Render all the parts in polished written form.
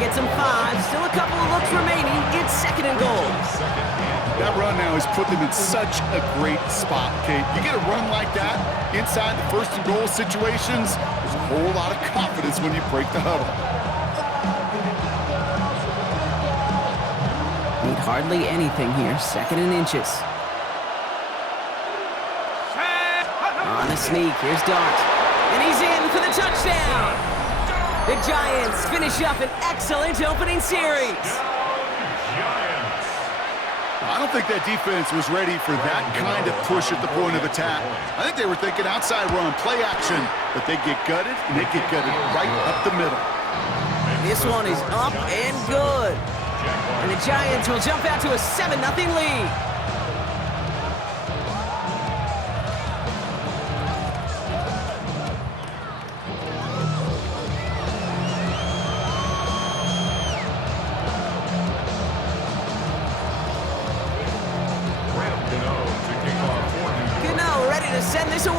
gets him 5. Still a couple of looks remaining. It's 2nd and goal. That run now has put them in such a great spot, Kate. You get a run like that inside the 1st and goal situations, there's a whole lot of confidence when you break the huddle. Need hardly anything here. 2nd and inches. On the sneak, here's Dart. And he's in for the touchdown. The Giants finish up an excellent opening series. I don't think that defense was ready for that kind of push at the point of attack. I think they were thinking outside run, play action, but they get gutted, and they get gutted right up the middle. This one is up and good. And the Giants will jump out to a 7-0 lead. Send this away.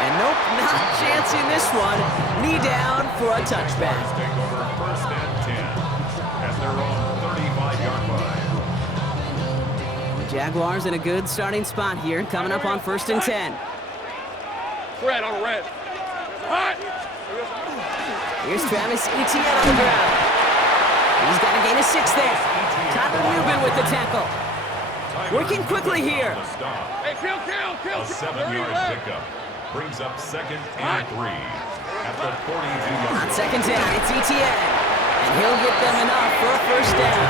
And nope, not a chance in this one. Knee down for a touchback. Take over 1st and 10 at their own 35-yard line. The Jaguars in a good starting spot here, coming up on 1st and 10. Red on red. Hot. Here's Travis Etienne on the ground. He's got to gain a 6 there. Tyler Newman with the tackle. Working quickly here. Hey, kill. A 7-yard pickup brings up 2nd and 3 at the 42-yard line. On 2nd down, it's Etienne. And he'll get them enough for a 1st down.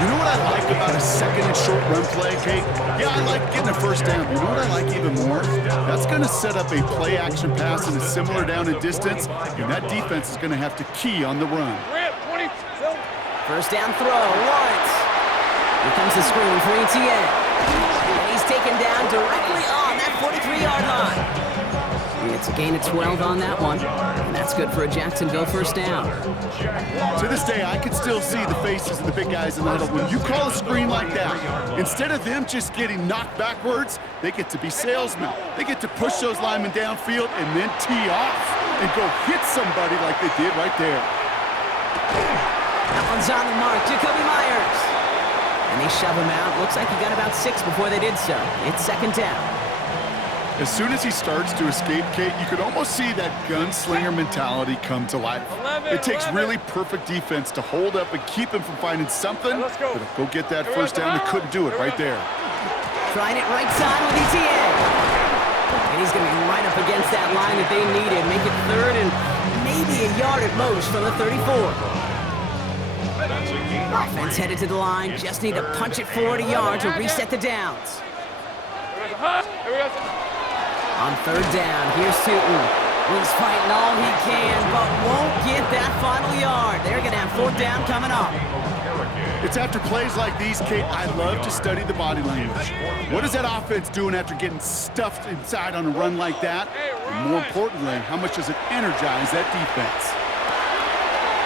You know what I like about a 2nd and short run play, Kate? Yeah, I like getting a 1st down. You know what I like even more? That's going to set up a play action pass in a similar down and distance, and that defense is going to have to key on the run. 1st down throw, Lawrence. Here comes the screen for Etienne. And he's taken down directly on that 43-yard line. It's a gain of 12 on that one. And that's good for a Jacksonville 1st down. To this day, I can still see the faces of the big guys in the huddle. When you call a screen like that, instead of them just getting knocked backwards, they get to be salesmen. They get to push those linemen downfield and then tee off and go hit somebody like they did right there. That one's on the mark, Jacoby Myers. And they shove him out. Looks like he got about 6 before they did so. It's 2nd down. As soon as he starts to escape, Kate, you could almost see that gunslinger mentality come to life. It takes really perfect defense to hold up and keep him from finding something, but go get that 1st down. They couldn't do it right there. Trying it right side with Etienne. And he's going to be right up against that line that they needed. Make it 3rd and maybe a yard at most from the 34. Offense headed to the line. Just need to punch it forward a yard to reset the downs. On 3rd down, here's Tootin. He's fighting all he can, but won't get that final yard. They're going to have 4th down coming up. It's after plays like these, Kate, I love to study the body language. What is that offense doing after getting stuffed inside on a run like that? And more importantly, how much does it energize that defense?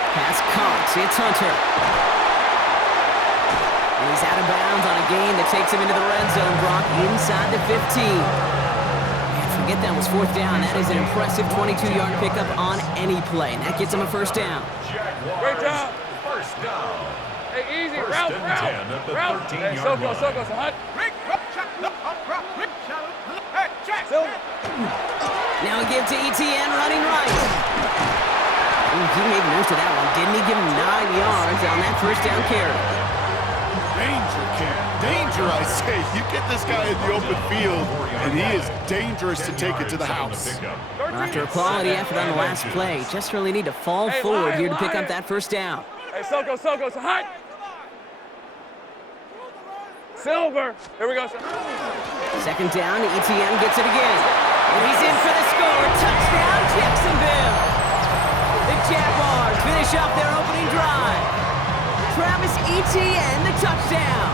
Pass caught. It's Hunter. And he's out of bounds on a gain that takes him into the red zone, Brock, inside the 15. And forget that was 4th down. That is an impressive 22-yard pickup on any play. And that gets him a 1st down. Great job. 1st down. Hey, easy. 1st Route. and 10 at the 13-yard line. Soko, hot. Now we give to Etienne running right. Ooh, he made most of that one. Didn't he give him 9 yards on that 1st down carry? Danger, Kate. Danger, I say. You get this guy in the open field, and he is dangerous to take it to the house. After a quality effort on the last play, just really need to fall forward here to pick up that 1st down. Hey, Soko, so hot. Silver. Here we go, sir. 2nd down, Etienne gets it again. And he's in for the score. Touchdown, Jacksonville. The Jaguars finish up their opening drive. Travis Etienne, the touchdown.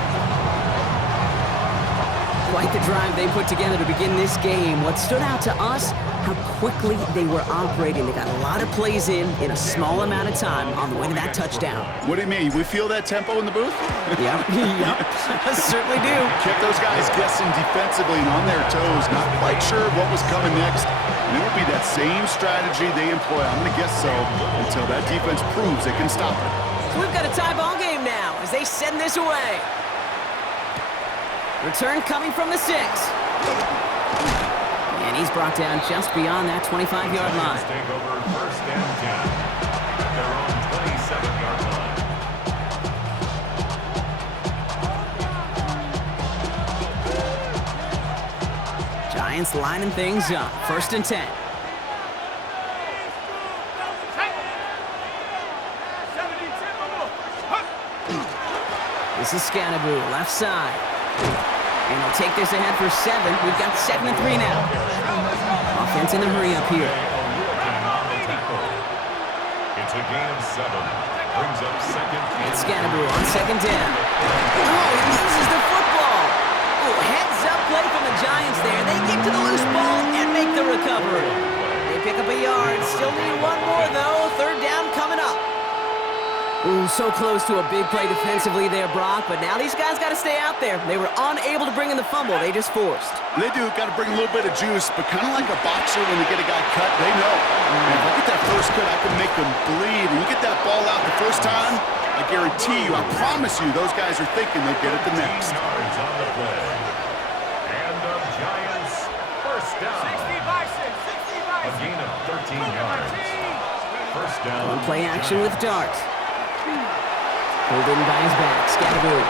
Quite the drive they put together to begin this game. What stood out to us, how quickly they were operating. They got a lot of plays in a small amount of time on the way to that touchdown. What do you mean? We feel that tempo in the booth? Yep, yep, certainly do. Kept those guys guessing defensively and on their toes, not quite sure what was coming next. And it would be that same strategy they employ, I'm going to guess so, until that defense proves they can stop it. So we've got a tie ball game now as they send this away. Return coming from the 6. And he's brought down just beyond that 25-yard line. Take over first and 10 at their own 27-yard line. Giants lining things up. First and 10. This is Scannaboo, left side. And he'll take this ahead for 7. We've got 2nd and 3 now. Offense in the hurry up here. It's a gain of 7. Brings up 2nd and It's Scannaboo on 2nd down. Oh, he loses the football. Oh, heads up play from the Giants there. They get to the loose ball and make the recovery. They pick up a yard. Still need one more, though. 3rd down coming up. Ooh, so close to a big play defensively there, Brock, but now these guys got to stay out there. They were unable to bring in the fumble they just forced. They do, got to bring a little bit of juice, but kind of like a boxer when they get a guy cut, they know. And if I get that first cut, I can make them bleed. And you get that ball out the first time, I guarantee you, I promise you, those guys are thinking they'll get it the next. yards on the play. And the Giants first down. 60 by 6, 60 by 6. A gain of 13 yards. First down. On play action with Dart. Pulled in by his back, Scannaboo.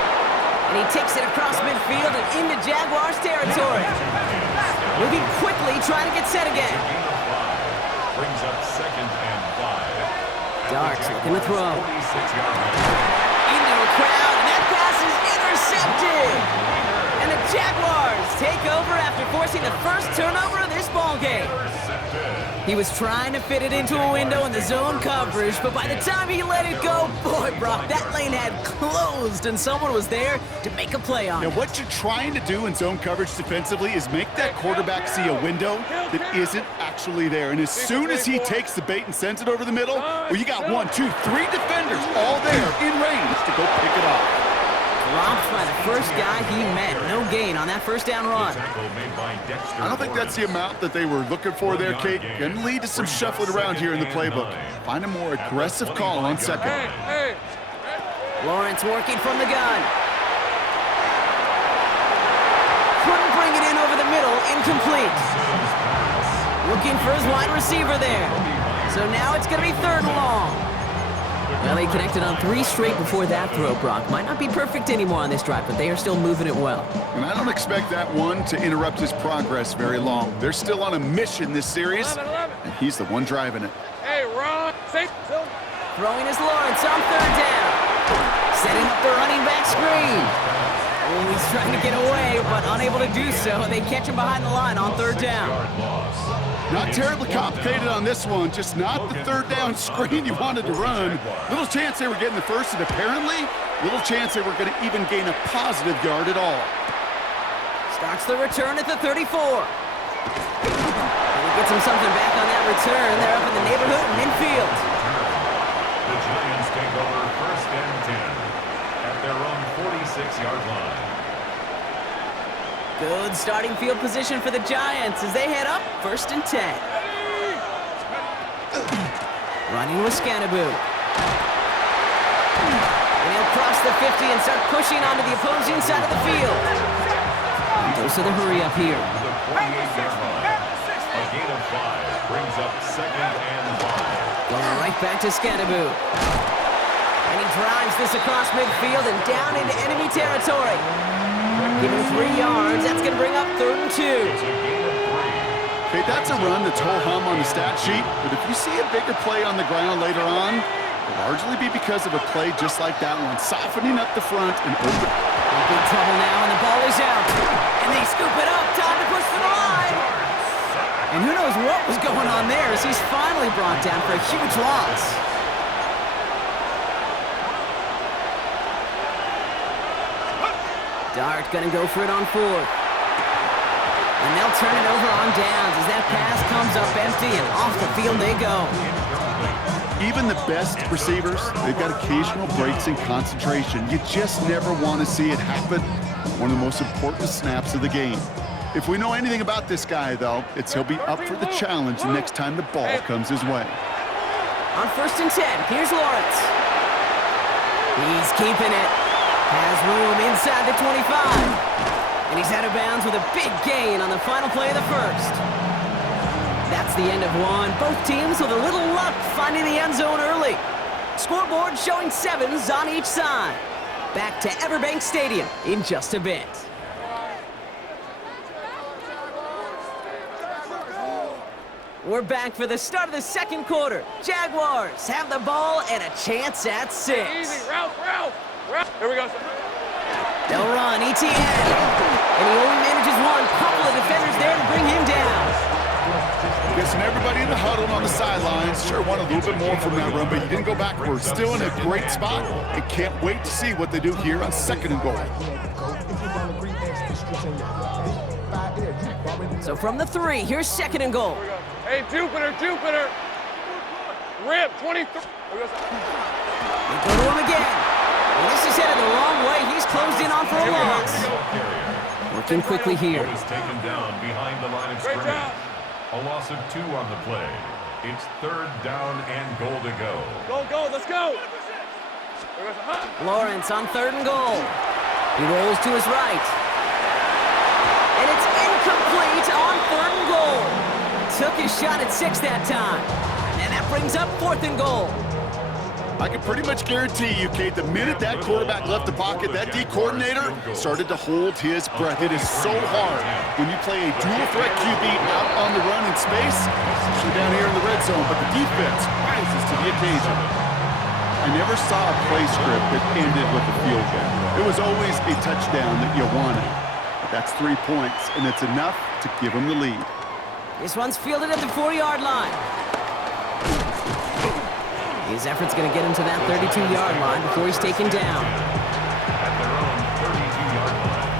And he takes it across midfield and into Jaguars territory. Moving quickly, trying to get set again. Brings up 2nd and 5. Dart's looking to throw. 46-yard line. Into a crowd, and that pass is intercepted. And the Jaguars take over after forcing the first turnover of this ball game. He was trying to fit it into a window in the zone coverage, but by the time he let it go, boy, Brock, that lane had closed, and someone was there to make a play on Now, it. what you're trying to do in zone coverage defensively is make that quarterback see a window that isn't actually there. And as soon as he takes the bait and sends it over the middle, well, you got 1, 2, 3 defenders all there in range to go pick it off. Dropped by the first guy he met. No gain on that first down run. I don't think that's the amount that they were looking for there, Kate. Going to lead to some shuffling around here in the playbook. Find a more aggressive call on 2nd. Hey. Lawrence working from the gun. Couldn't bring it in over the middle. Incomplete. Looking for his wide receiver there. So now it's going to be 3rd and long. Well, they connected on 3 straight before that throw, Brock. Might not be perfect anymore on this drive, but they are still moving it well. And I don't expect that one to interrupt his progress very long. They're still on a mission this series, 11. and he's the one driving it. Hey, Ron. Safe. Throwing is Lawrence on 3rd down. Setting up the running back screen. Oh, he's trying to get away, but unable to do so. They catch him behind the line on 3rd down. Not terribly complicated on this one, just not the 3rd down screen you wanted to run. Little chance they were getting the first, and apparently, little chance they were going to even gain a positive yard at all. Starts the return at the 34. And he gets him something back on that return. They're up in the neighborhood and midfield. The Giants take over first and 10 at their own 46-yard line. Good starting field position for the Giants as they head up 1st and 10. Running with Scannaboo. And he'll cross the 50 and start pushing onto the opposing side of the field. And goes to the hurry up here. The 48-yard line. A gain of 5 brings up 2nd and 5. Going right back to Scannaboo. And he drives this across midfield and down into enemy territory. Give him 3 yards. That's going to bring up 3rd and 2. Okay, that's a run that's whole-hum on the stat sheet, but if you see a bigger play on the ground later on, it'll largely be because of a play just like that one, softening up the front and open. In big trouble now, and the ball is out. And they scoop it up. Time to push to the line. And who knows what was going on there as he's finally brought down for a huge loss. Dart gonna go for it on 4th. And they'll turn it over on downs as that pass comes up empty and off the field they go. Even the best receivers, they've got occasional breaks in concentration. You just never want to see it happen. One of the most important snaps of the game. If we know anything about this guy, though, it's he'll be up for the challenge the next time the ball comes his way. On 1st and 10, here's Lawrence. He's keeping it. Has room inside the 25. And he's out of bounds with a big gain on the final play of the first. That's the end of one. Both teams with a little luck finding the end zone early. Scoreboard showing 7s on each side. Back to Everbank Stadium in just a bit. We're back for the start of the second quarter. Jaguars have the ball and a chance at 6. Easy, Ralph. Here we go. They'll run, ETN. And he only manages one. Couple of defenders there to bring him down. Guessing everybody in the huddle on the sidelines sure want a little bit more from that run, but you didn't go backwards. Still in a great spot and can't wait to see what they do here on 2nd and goal. So from the 3, here's 2nd and goal. Hey, Jupiter. Rip, 23. They go to him again. And this is headed the wrong way. He's closed in on for a loss. Working quickly here. Is taken down behind the line of Great scrimmage. job. A loss of 2 on the play. It's 3rd down and goal to go. Go, let's go. Lawrence on 3rd and goal. He rolls to his right. And it's incomplete on 3rd and goal. Took his shot at 6 that time. And that brings up 4th and goal. I can pretty much guarantee you, Kate, the minute that quarterback left the pocket, that D coordinator started to hold his breath. It is so hard when you play a dual-threat QB out on the run in space, especially down here in the red zone, but the defense rises to the occasion. I never saw a play script that ended with a field goal. It was always a touchdown that you wanted. But that's 3 points, and it's enough to give them the lead. This one's fielded at the 4-yard line. His effort's going to get him to that 32-yard line before he's taken down. At their own 32-yard line.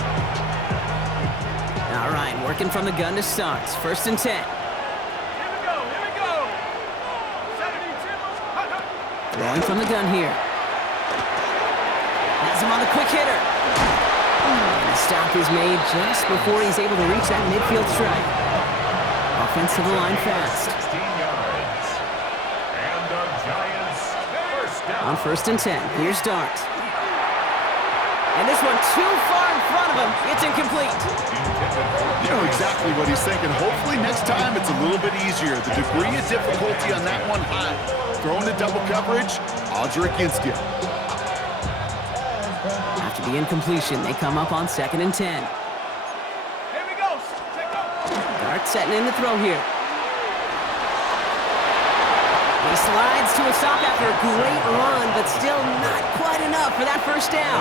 All right, working from the gun to start. 1st and 10. Here we go. Throwing from the gun here. Has him on the quick hitter. And the stop is made just before he's able to reach that midfield strike. Offense to the line fast. 16 yards. And the Giants first down. On 1st and 10, here's Dart. And this one too far in front of him. It's incomplete. You know exactly what he's thinking. Hopefully next time it's a little bit easier. The degree of difficulty on that one high. Throwing to double coverage, odds are against you. After the incompletion, they come up on 2nd and 10. Here we go. Dart setting in the throw here. He slides to a stop after a great run, but still not quite enough for that first down.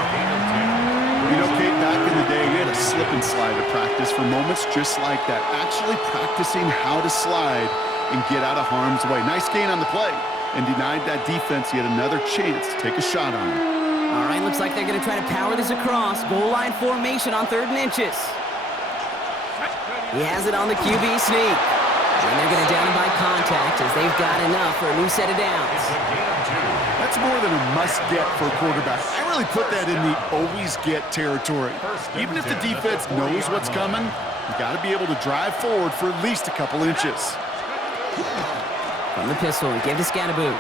You know, Kate, back in the day, we had a slip and slide at practice for moments just like that. Actually practicing how to slide and get out of harm's way. Nice gain on the play, and denied that defense yet another chance to take a shot on him. All right, looks like they're going to try to power this across. Goal line formation on 3rd and inches. He has it on the QB sneak. And they're going to down him by contact as they've got enough for a new set of downs. That's more than a must-get for a quarterback. I really put that in the always-get territory. Even if the defense knows what's coming, you got to be able to drive forward for at least a couple inches. From the pistol, he gave to Scatterboot.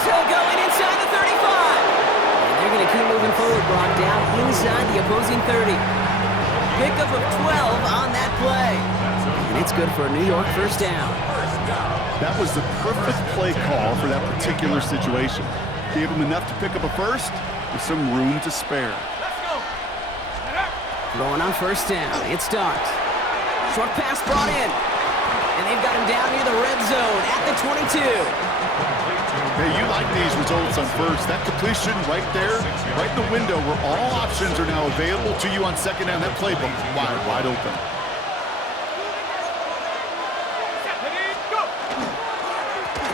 Still going inside the 35. And they're going to keep moving forward, brought down inside the opposing 30. Pickup of 12 on that play. And it's good for a New York first down. That was the perfect play call for that particular situation. Gave him enough to pick up a first with some room to spare. Throwing on 1st down, it's Dart. Short pass brought in. And they've got him down near the red zone at the 22. Hey, you like these results on first. That completion right there, right in the window where all options are now available to you on 2nd down. That playbook wide open.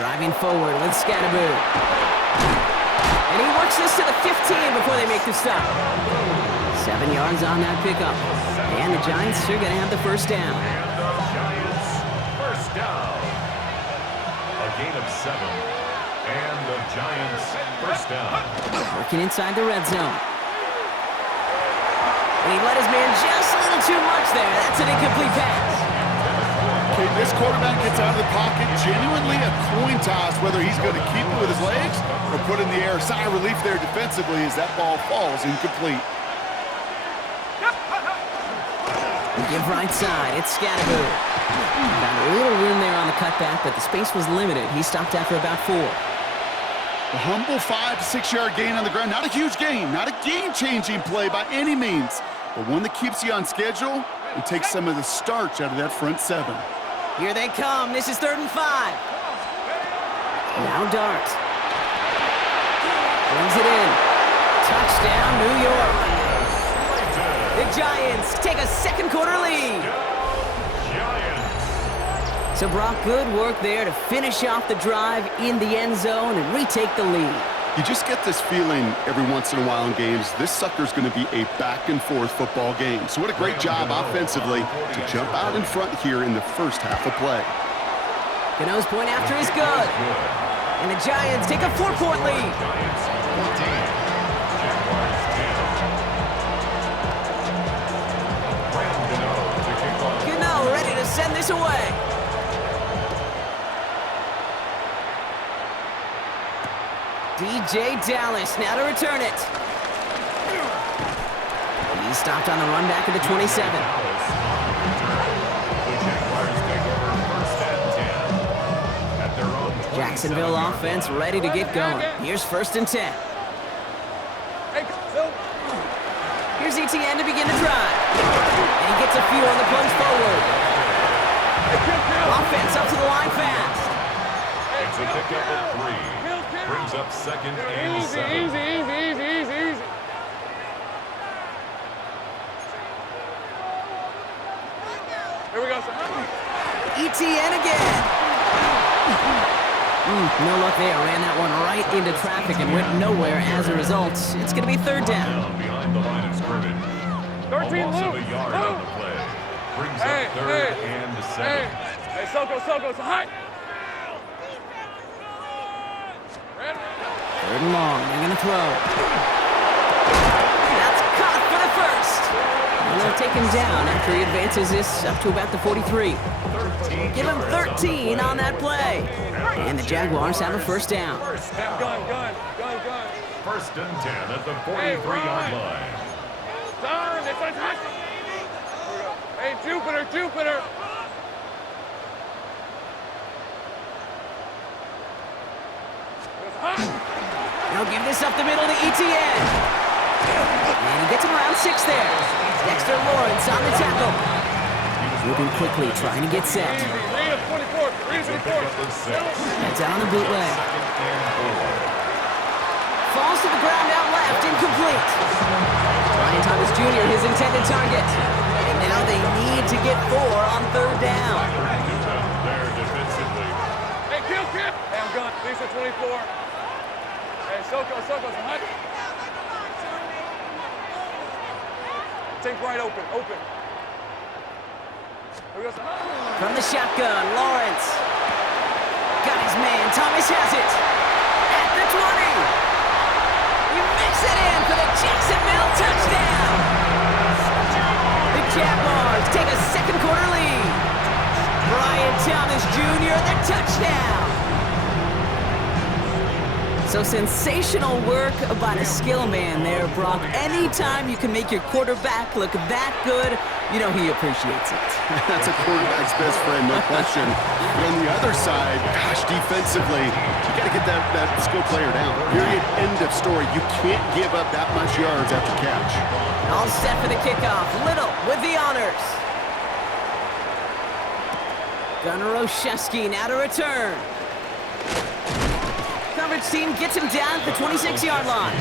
Driving forward with Scatterboot. And he works this to the 15 before before they make the stop. 7 yards on that pickup. And the Giants are going to have the first down. And the Giants first down. A gain of 7. And the Giants first down. Working inside the red zone. And he let his man just a little too much there. That's an incomplete pass. Okay, this quarterback gets out of the pocket, genuinely a coin toss whether he's going to keep it with his legs or put it in the air. Sigh of relief there defensively as that ball falls incomplete. Give right side, it's Scattergood. Got a little room there on the cutback, but the space was limited. He stopped after about 4. A humble 5 to 6 yard gain on the ground. Not a huge gain, not a game-changing play by any means, but one that keeps you on schedule and takes some of the starch out of that front 7. Here they come. This is 3rd and 5. Now Dart. Brings it in. Touchdown, New York. The Giants take a second quarter lead. Giants. So Brock, good work there to finish off the drive in the end zone and retake the lead. You just get this feeling every once in a while in games, this sucker's going to be a back-and-forth football game. So what a great job offensively to jump out in front here in the first half of play. Gano's point after is good. And the Giants take a 4-point lead. Giants 14. Jaguars 10. Brandon Gano to kick off. Gano ready to send this away. DJ Dallas now to return it. He's stopped on the run back at the 27. The Jaguars take over first and 10 at their own 27. Jacksonville offense ready to get going. Here's 1st and 10. Hey, Phil. Here's ETN to begin the drive. And he gets a few on the plunge forward. Offense up to the line fast. It's a pickup of 3. Brings up 2nd and 7. Easy. Here we go, sir. ETN again. No luck there. Ran that one right into traffic and went nowhere as a result. It's going to be 3rd down. Behind the line of scrimmage. 13, A loss of Luke. a yard on the play. Brings Hey, up 3rd and 7. Hey, Soko, it's hot. 3rd and long. They're going to throw. That's caught for the first. And they'll take him down after he advances this up to about the 43. Give him 13 on that play. And the Jaguars have a first down. Gun. 1st and 10 at the 43-yard line. Turn, it's hot. Hey, Jupiter. It's hot. They'll give this up the middle to ETN. And he gets him around 6 there. Dexter Lawrence on the tackle. Moving quickly, trying to get set. Read of 24. Heads out on the bootleg. Falls to the ground out left, incomplete. Brian Thomas Jr., his intended target. And now they need to get 4 on 3rd down. There defensively. Hey, kill. Hey, I'm gone. Lisa 24. Hey, Soko's hot. Take right open. From the shotgun, Lawrence. Got his man, Thomas has it. At the 20. He makes it in for the Jacksonville touchdown. The Jaguars take a second quarter lead. Brian Thomas Jr., the touchdown. So sensational work by the skill man there, Brock. Anytime you can make your quarterback look that good, you know he appreciates it. That's a quarterback's best friend, no question. But on the other side, gosh, defensively, you got to get that skill player down. Period, end of story. You can't give up that much yards after catch. All set for the kickoff. Little with the honors. Gunnar Olszewski now to return. Coverage team gets him down at the 26-yard line.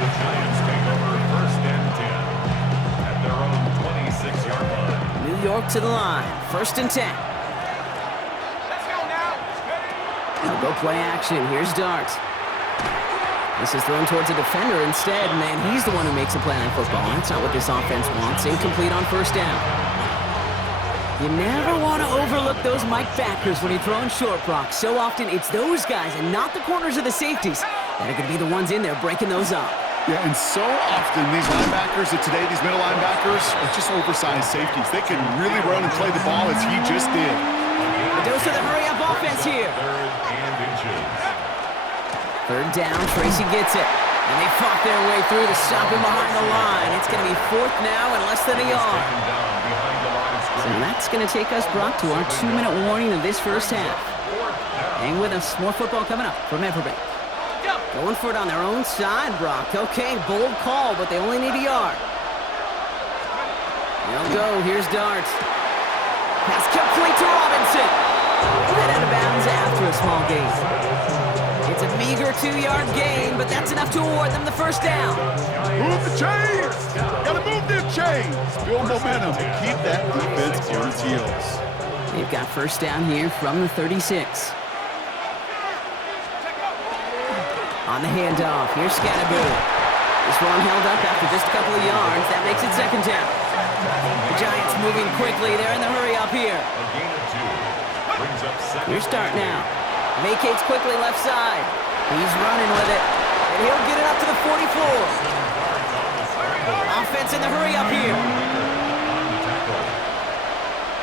The Giants take over 1st and 10 at their own 26-yard line. New York to the line. 1st and 10. Let's go now. Now go play action. Here's Dart. This is thrown towards a defender instead. Man, he's the one who makes a play on football. That's not what this offense wants. Incomplete on first down. You never want to overlook those Mike backers when you're throwing short, Brock. So often it's those guys and not the corners or the safeties that are going to be the ones in there breaking those up. Yeah, and so often these linebackers of today, these middle linebackers, are just oversized safeties. They can really run and play the ball as he just did. A dose of the hurry-up offense here. Third down, Tracy gets it. And they fought their way through to stop him behind the line. It's going to be fourth now and less than a yard. So that's going to take us, Brock, to our 2-minute warning of this first half. Hang with us. More football coming up from Everbank. Going for it on their own side, Brock. Okay, bold call, but they only need a yard. They'll go. Here's Dart. Pass complete to Robinson. That out of bounds after a small gain. It's a meager 2-yard gain, but that's enough to award them the first down. Move the chains! Gotta move them chains! Build momentum and keep that defense on its heels. They've got first down here from the 36. On the handoff, here's Scatterboot. This one held up after just a couple of yards. That makes it second down. The Giants moving quickly. They're in the hurry up here. Here's Dart now. Vacates quickly left side. He's running with it. And he'll get it up to the 44. Offense in the hurry up here.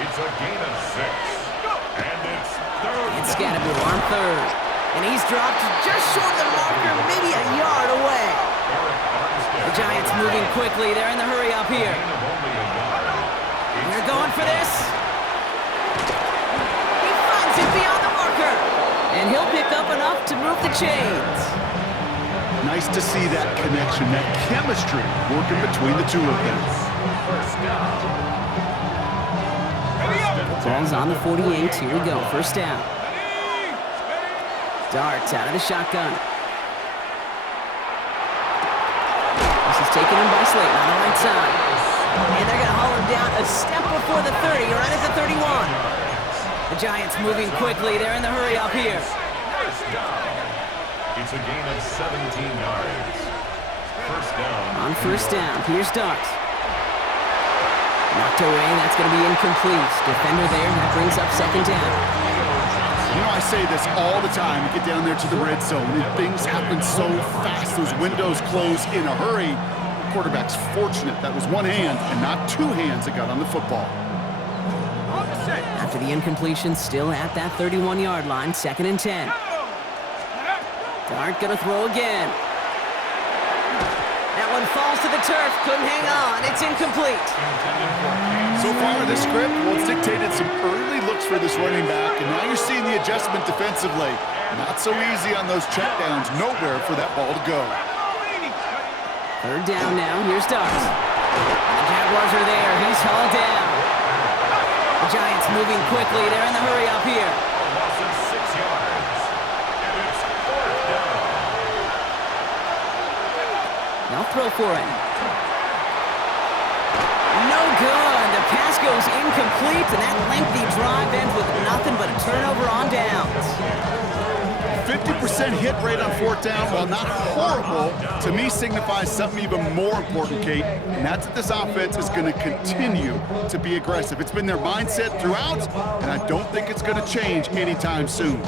It's a gain of 6. And it's third. And Scatterboot on third. And he's dropped just short of the marker, maybe a yard away. The Giants moving quickly. They're in the hurry up here. They're going for this. He finds it beyond the marker. And he'll pick up enough to move the chains. Nice to see that connection, that chemistry working between the two of them. Ball's on the 48. Here we go. First down. Darts out of the shotgun. This is taken in by Slayton on the right side. And they're going to haul him down a step before the 30, right at the 31. The Giants moving quickly. They're in the hurry up here. First down. It's a gain of 17 yards. First down. On first down, here's Dart. Knocked away. That's going to be incomplete. Defender there. That brings up second down. You know, I say this all the time. You get down there to the red zone, and things happen so fast. Those windows close in a hurry. The quarterback's fortunate that was one hand and not two hands that got on the football. After the incompletion, still at that 31-yard line, second and 10. Dart gonna throw again. That one falls to the turf. Couldn't hang on. It's incomplete. So far, this script, well, it's dictated some early looks for this running back, and now you're seeing the adjustment defensively. Not so easy on those checkdowns. Nowhere for that ball to go. Third down now. Here's Dart. The Jaguars are there. He's hauled down. The Giants moving quickly. They're in the hurry up here. Loss of 6 yards. And it's fourth down. Now throw for it. No good. The pass goes incomplete, and that lengthy drive ends with nothing but a turnover on downs. 50% hit rate on fourth down, while not horrible, to me signifies something even more important, Kate, and that's that this offense is going to continue to be aggressive. It's been their mindset throughout, and I don't think it's going to change anytime soon.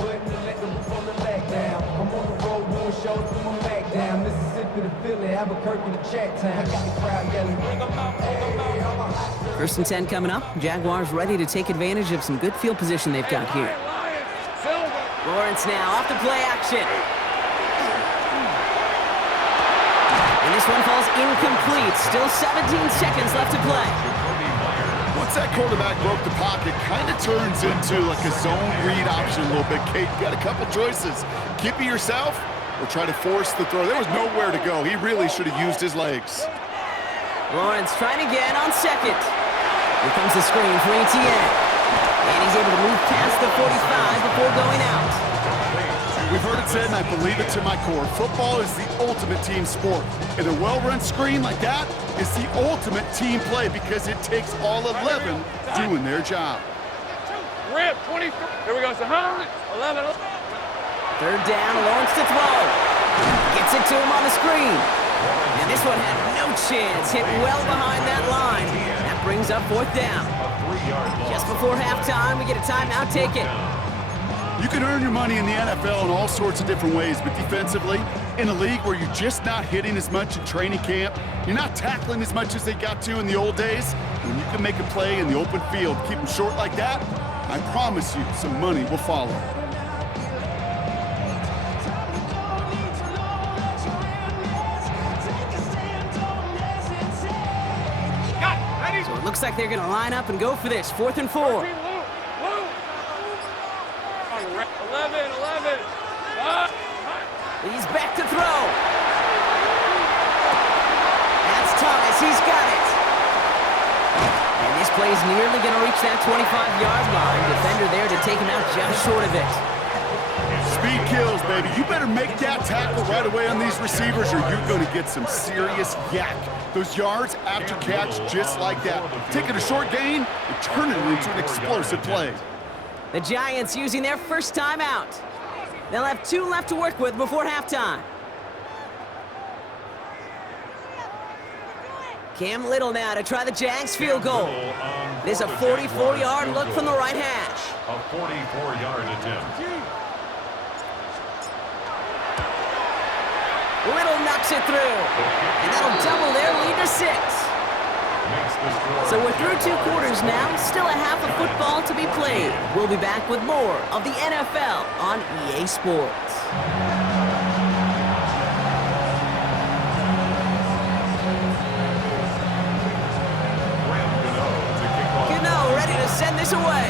First and 10 coming up. Jaguars ready to take advantage of some good field position they've got here. Lawrence now off the play action. And this one falls incomplete. Still 17 seconds left to play. Once that quarterback broke the pocket, kind of turns into like a zone read option a little bit, Kate. You got a couple choices. Keep it yourself or try to force the throw. There was nowhere to go. He really should have used his legs. Lawrence trying again on second. Here comes the screen for ETN. And he's able to move past the 45 before going out. We've heard it said, and I believe it to my core, football is the ultimate team sport. And a well-run screen like that is the ultimate team play because it takes all 11 doing their job. Rip, 23. Here we go. So 100, 11. Third down, Lawrence to throw. Gets it to him on the screen. And this one had no chance. Hit well behind that line. That brings up 4th down. Just before halftime, we get a timeout taken. You can earn your money in the NFL in all sorts of different ways, but defensively, in a league where you're just not hitting as much in training camp, you're not tackling as much as they got to in the old days, when you can make a play in the open field, keep them short like that, I promise you some money will follow. So it looks like they're going to line up and go for this. 4th and 4. 11. He's back to throw. That's Thomas. He's got it. And this play's nearly going to reach that 25-yard line. Defender there to take him out just short of it. Speed kills, baby. You better make that tackle right away on these receivers or you're going to get some serious yak. Those yards after catch just like that. Taking a short gain and turning it into an explosive play. The Giants using their first timeout. They'll have 2 left to work with before halftime. Cam Little now to try the Jags field goal. There's a 44-yard look from the right hash. A 44-yard attempt. Little knocks it through. And that'll double their lead to 6. So we're through 2 quarters now. Still a half of football to be played. We'll be back with more of the NFL on EA Sports. Gano ready to send this away.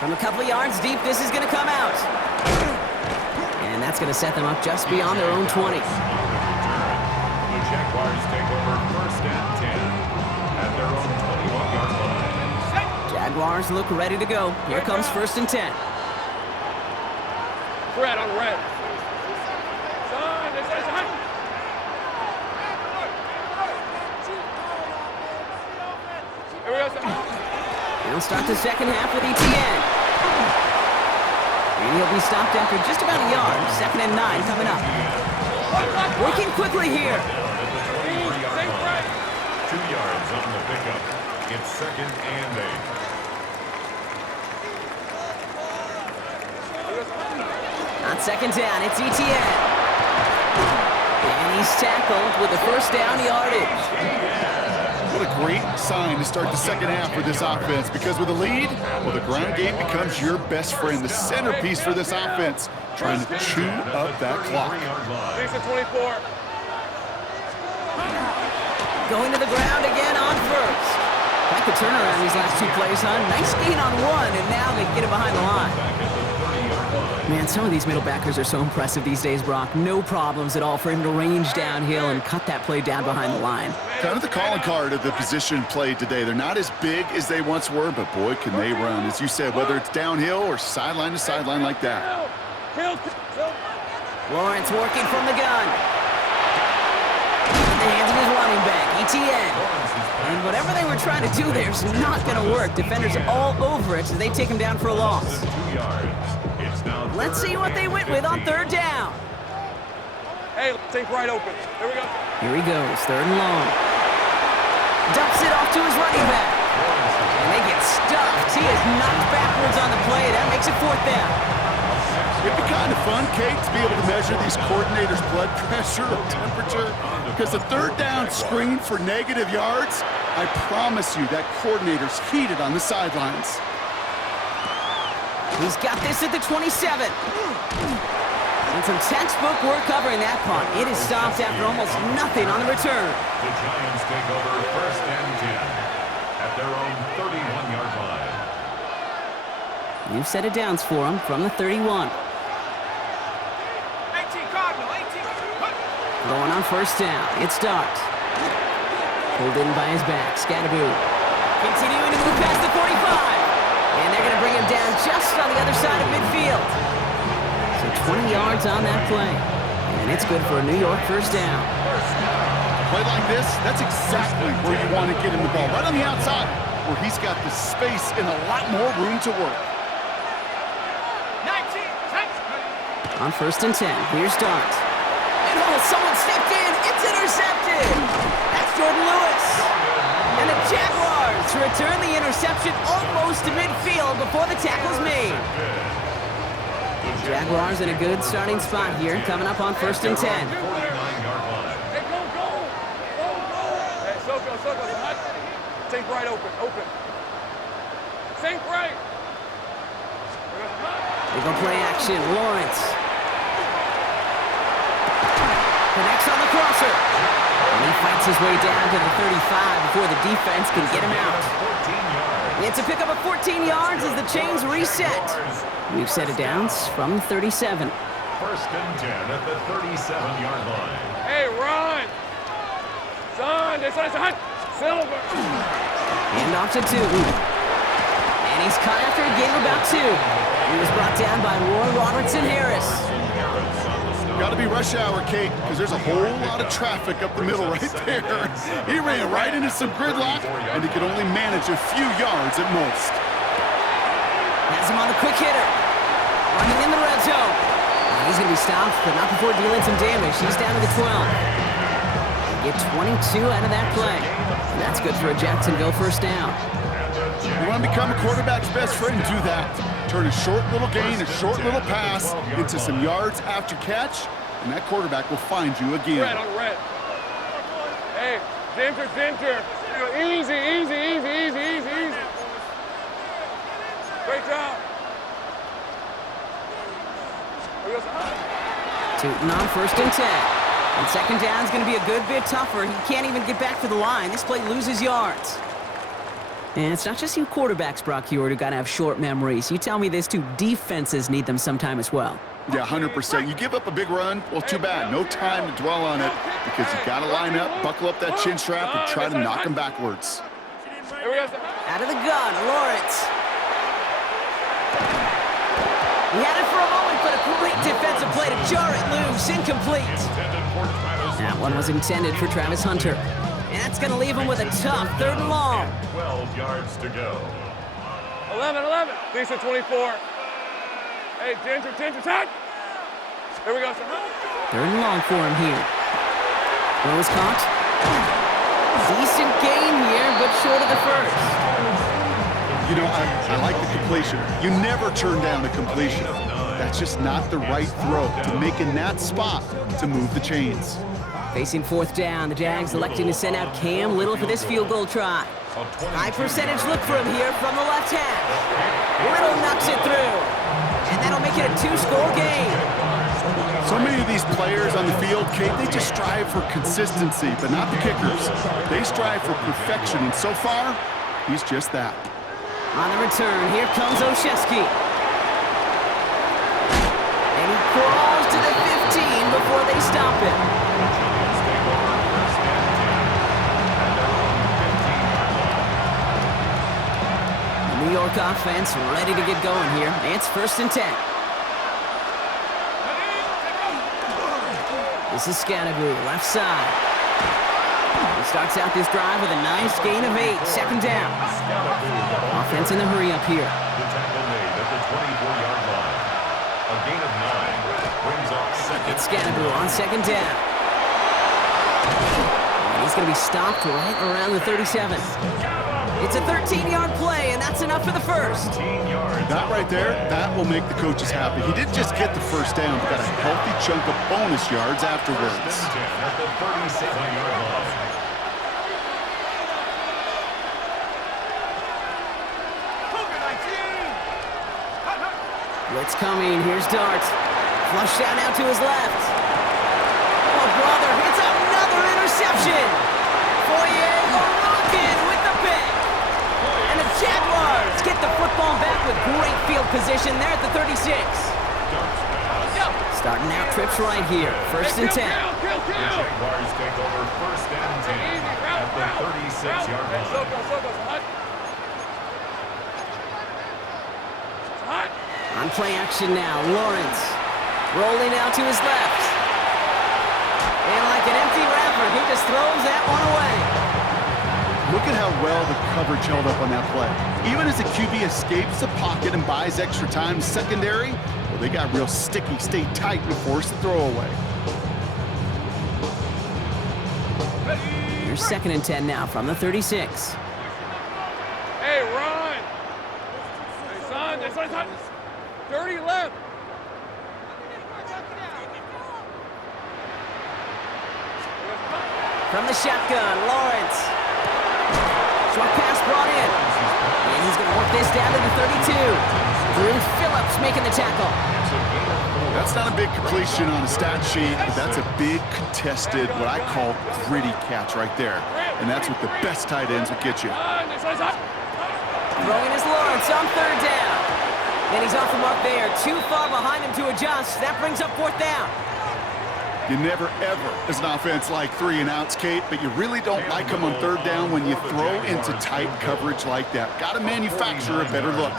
From a couple of yards deep, this is going to come out. And that's going to set them up just beyond their own 20. The Jaguars take over 1st and 10 at their own 21-yard line. Jaguars look ready to go. Here comes 1st and 10. Red on red. Here we go, son. They'll start the second half with ETN. And he'll be stopped after just about a yard. 2nd and 9 coming up. Working quickly here. 2 yards on the pickup. It's 2nd and 8. On 2nd down, it's ETN. And he's tackled with the 1st down yardage. What a great sign to start the second half for this offense, because with a lead, well, the ground game becomes your best friend, the centerpiece for this offense, trying to chew up that clock. 24. Going to the ground again on 1st. Quite the turnaround these last 2 plays, huh? Nice gain on 1, and now they get it behind the line. Man, some of these middle backers are so impressive these days, Brock. No problems at all for him to range downhill and cut that play down behind the line. Kind of the calling card of the position played today. They're not as big as they once were, but boy, can they run. As you said, whether it's downhill or sideline to sideline like that. Lawrence working from the gun. In the hands of his running back, ETN. And whatever they were trying to do there is not going to work. Defenders all over it, so they take him down for a loss. Let's see what they went with on 3rd down. Hey, take right open. Here we go. Here he goes, 3rd and long. Dumps it off to his running back. And they get stuffed. He is knocked backwards on the play. That makes it 4th down. It'd be kind of fun, Kate, to be able to measure these coordinators' blood pressure or temperature, because the 3rd down screen for negative yards, I promise you that coordinator's heated on the sidelines. He's got this at the 27. And some textbook work covering that punt. It is stopped after almost nothing on the return. The Giants take over 1st and 10 at their own 31-yard line. New set of downs for him from the 31. 18 Cardinal, 18. Going on 1st down. It's Dart. Pulled in by his back. Scatterboo. Continuing to move past the 45. And they're going to bring him down just on the other side of midfield. So 20 yards on that play. And it's good for a New York 1st down. Play like this, that's exactly where you want to get him the ball. Right on the outside, where he's got the space and a lot more room to work. On 1st and 10, here's Dart. And oh, someone stepped in. It's intercepted. That's Jordan Lewis. And the Jaguars return the interception almost to midfield before the tackle's made. Jaguars in a good starting spot here, coming up on 1st and 10. Hey, go, go. Go, go. Hey, Soko. Think right, open. Think right. They go play action. Lawrence. Connects on the crosser. And he fights his way down to the 35 before the defense can get him out. It's a pickup of 14 yards as the chains reset. We've set it downs from 37. 1st and 10 at the 37-yard line. Hey, run. Son, this is hot. Silver. Hand off to Tootin. And he's caught after a gain of about 2. He was brought down by Roy Robertson Harris. Got to be rush hour, Kate, because there's a whole lot of traffic up the middle right there. He ran right into some gridlock, and he could only manage a few yards at most. Has him on the quick hitter. Running in the red zone. He's going to be stopped, but not before dealing some damage. He's down to the 12. Get 22 out of that play. And that's good for a Jacksonville 1st down. You want to become a quarterback's best friend, do that. Turn a short little gain, a short little pass into some yards after catch, and that quarterback will find you again. Red on red. Hey, Zinter. Easy. Great job. Tootin on 1st and 10. And 2nd down's going to be a good bit tougher. He can't even get back to the line. This play loses yards. And it's not just you quarterbacks, Brock Huard, who got to have short memories. You tell me this too, defenses need them sometime as well. Yeah, 100%. You give up a big run, well, too bad. No time to dwell on it because you got to line up, buckle up that chin strap, and try to knock him backwards. Out of the gun, Lawrence. He had it for a moment, but a great defensive play to jar it loose. Incomplete. That one was intended for Travis Hunter. And that's going to leave him with a tough 3rd and long. 12 yards to go. 11. Decent 24. Hey, Ginger, tight. Here we go, sir. 3rd and long for him here. Rose caught. Decent gain here, but short of the 1st. You know, I like the completion. You never turn down a completion. That's just not the right throw to make in that spot to move the chains. Facing 4th down, the Jags electing to send out Cam Little for this field goal try. High percentage look for him here from the left hash. Little knocks it through. And that'll make it a 2-score game. So many of these players on the field, Kate, they just strive for consistency, but not the kickers. They strive for perfection, and so far, he's just that. On the return, here comes Olszewski. And he crawls to the 15 before they stop him. New York offense ready to get going here. It's 1st and 10. This is Scattergrew, left side. He starts out this drive with a nice gain of 8. 2nd down. Offense in the hurry up here. The tackle made at the 24-yard line. A gain of 9 brings up 2nd. It's Scattergrew on 2nd down. And he's going to be stopped right around the 37. It's a 13-yard play, and that's enough for the 1st. That right there, that will make the coaches happy. He didn't just get the 1st down, but got a healthy chunk of bonus yards afterwards. At the 37-yard line. Blitz coming. Here's Dart. Flushed out now to his left. Oh, brother, it's another interception. Foyer Orokin with the pick. And the Jaguars get the football back with great field position there at the 36. Starting out trips right here. 1st and 10. The Jaguars take over 1st and 10 at the 36-yard line. On play action now, Lawrence. Rolling out to his left. And like an empty wrapper, he just throws that one away. Look at how well the coverage held up on that play. Even as the QB escapes the pocket and buys extra time secondary, well, they got real sticky, stay tight, and force the throwaway. Here's 2nd and 10 now from the 36. Hey, run! Hey, son. Dirty left. From the shotgun, Lawrence. Short pass brought in. And he's going to work this down to the 32. Drew Phillips making the tackle. That's not a big completion on a stat sheet, but that's a big contested, what I call gritty catch right there. And that's what the best tight ends will get you. Throwing is Lawrence on 3rd down. And he's off the mark there. Too far behind him to adjust. That brings up 4th down. You never, ever, as an offense, like 3 and outs, Kate, but you really don't like them on 3rd down when you throw into tight coverage like that. Got to manufacture a better look.